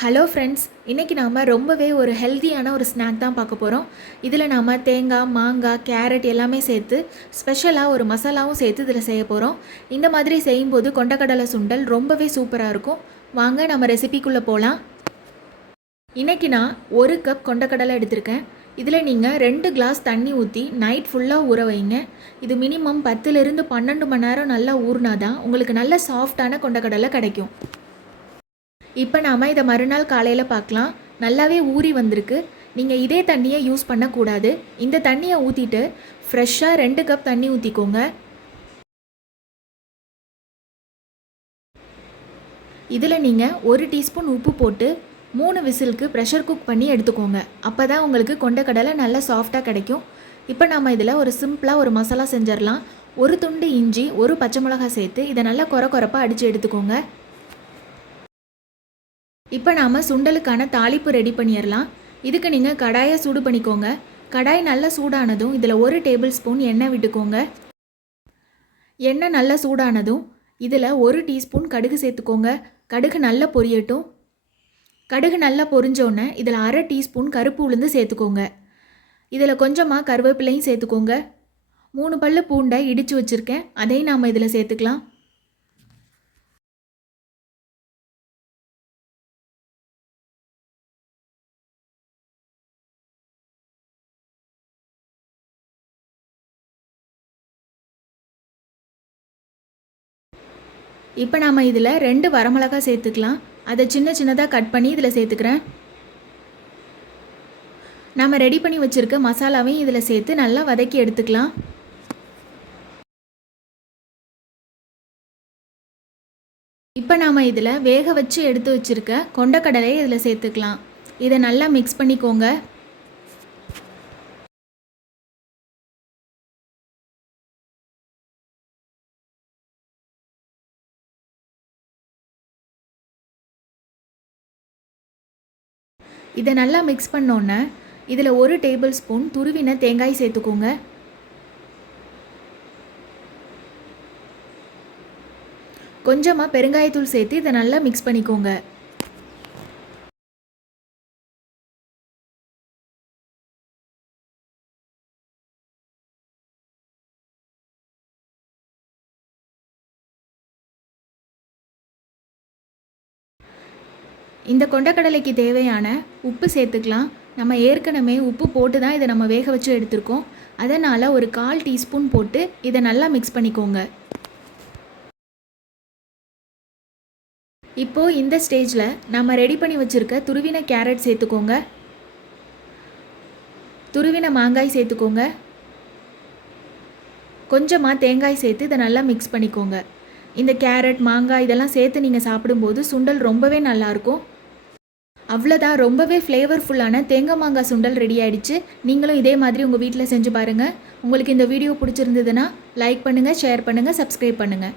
Hello friends, இன்றைக்கி நாம் ரொம்பவே ஒரு ஹெல்த்தியான ஒரு ஸ்நாக் தான் பார்க்க போகிறோம். இதில் நாம் தேங்காய், மாங்காய், கேரட் எல்லாமே சேர்த்து ஸ்பெஷலாக ஒரு மசாலாவும் சேர்த்து இதில் செய்ய போகிறோம். இந்த மாதிரி செய்யும்போது கொண்டக்கடலை சுண்டல் ரொம்பவே சூப்பராக இருக்கும். வாங்க நம்ம ரெசிபிக்குள்ளே போகலாம். இன்றைக்கி நான் 1 கப் கொண்டக்கடலை எடுத்திருக்கேன். இதில் நீங்கள் 2 கிளாஸ் தண்ணி ஊற்றி நைட் ஃபுல்லாக ஊற வைங்க. இது மினிமம் 10லிருந்து 12 மணி நேரம் நல்லா ஊறினா தான் உங்களுக்கு நல்ல சாஃப்டான கொண்டக்கடலை கிடைக்கும். இப்போ நாம் இதை மறுநாள் காலையில் பார்க்கலாம். நல்லாவே ஊறி வந்திருக்கு. நீங்கள் இதே தண்ணியை யூஸ் பண்ணக்கூடாது. இந்த தண்ணியை ஊற்றிட்டு ஃப்ரெஷ்ஷாக 2 கப் தண்ணி ஊற்றிக்கோங்க. இதில் நீங்கள் 1 டீஸ்பூன் உப்பு போட்டு 3 விசிலுக்கு ப்ரெஷர் குக் பண்ணி எடுத்துக்கோங்க. அப்போ தான் உங்களுக்கு கொண்டக்கடலை நல்லா சாஃப்டாக கிடைக்கும். இப்போ நம்ம இதில் ஒரு சிம்பிளாக ஒரு மசாலா செஞ்சிடலாம். 1 துண்டு இஞ்சி, 1 பச்சை மிளகாய் சேர்த்து இதை நல்லா கொரப்பாக அடித்து எடுத்துக்கோங்க. இப்போ நாம் சுண்டலுக்கான தாளிப்பு ரெடி பண்ணிடலாம். இதுக்கு நீங்கள் கடாயை சூடு பண்ணிக்கோங்க. கடாய் நல்லா சூடானதும் இதில் 1 டேபிள் ஸ்பூன் எண்ணெய் விட்டுக்கோங்க. எண்ணெய் நல்லா சூடானதும் இதில் 1 டீஸ்பூன் கடுகு சேர்த்துக்கோங்க. கடுகு நல்லா பொரியட்டும். கடுகு நல்லா பொரிஞ்சோன்னே இதில் 1/2 டீஸ்பூன் கருப்பு உளுந்து சேர்த்துக்கோங்க. இதில் கொஞ்சமாக கருவேப்பிலையும் சேர்த்துக்கோங்க. 3 பல்லு பூண்டை இடித்து வச்சுருக்கேன், அதையும் நாம் இதில் சேர்த்துக்கலாம். இப்போ நாம் இதில் 2 வரமிளகாய் சேர்த்துக்கலாம். அதை சின்னதாக கட் பண்ணி இதில் சேர்த்துக்கிறேன். நம்ம ரெடி பண்ணி வச்சுருக்க மசாலாவையும் இதில் சேர்த்து நல்லா வதக்கி எடுத்துக்கலாம். இப்போ நாம் இதில் வேக வச்சு எடுத்து வச்சுருக்க கொண்டக்கடலையை இதில் சேர்த்துக்கலாம். இதை நல்லா மிக்ஸ் பண்ணிக்கோங்க. இதை நல்லா மிக்ஸ் பண்ணோன்னே இதில் 1 டேபிள் ஸ்பூன் துருவின தேங்காய் சேர்த்துக்கோங்க. கொஞ்சமாக பெருங்காயத்தூள் சேர்த்து இதை நல்லா மிக்ஸ் பண்ணிக்கோங்க. இந்த கொண்டக்கடலைக்கு தேவையான உப்பு சேர்த்துக்கலாம். நம்ம ஏற்கனவே உப்பு போட்டு தான் இதை நம்ம வேக வச்சு எடுத்துருக்கோம். அதனால் ஒரு 1/4 டீஸ்பூன் போட்டு இதை நல்லா மிக்ஸ் பண்ணிக்கோங்க. இப்போது இந்த ஸ்டேஜில் நம்ம ரெடி பண்ணி வச்சுருக்க துருவின கேரட் சேர்த்துக்கோங்க. துருவின மாங்காய் சேர்த்துக்கோங்க. கொஞ்சமாக தேங்காய் சேர்த்து இதை நல்லா மிக்ஸ் பண்ணிக்கோங்க. இந்த கேரட், மாங்காய் இதெல்லாம் சேர்த்து நீங்கள் சாப்பிடும்போது சுண்டல் ரொம்பவே நல்லாயிருக்கும். அவ்வளோதான், ரொம்பவே ஃப்ளேவர்ஃபுல்லான தேங்காய் மாங்காய் சுண்டல் ரெடி ஆகிடுச்சு. நீங்களும் இதே மாதிரி உங்கள் வீட்டில் செஞ்சு பாருங்கள். உங்களுக்கு இந்த வீடியோ பிடிச்சிருந்ததுன்னா லைக் பண்ணுங்கள், ஷேர் பண்ணுங்கள், சப்ஸ்கிரைப் பண்ணுங்கள்.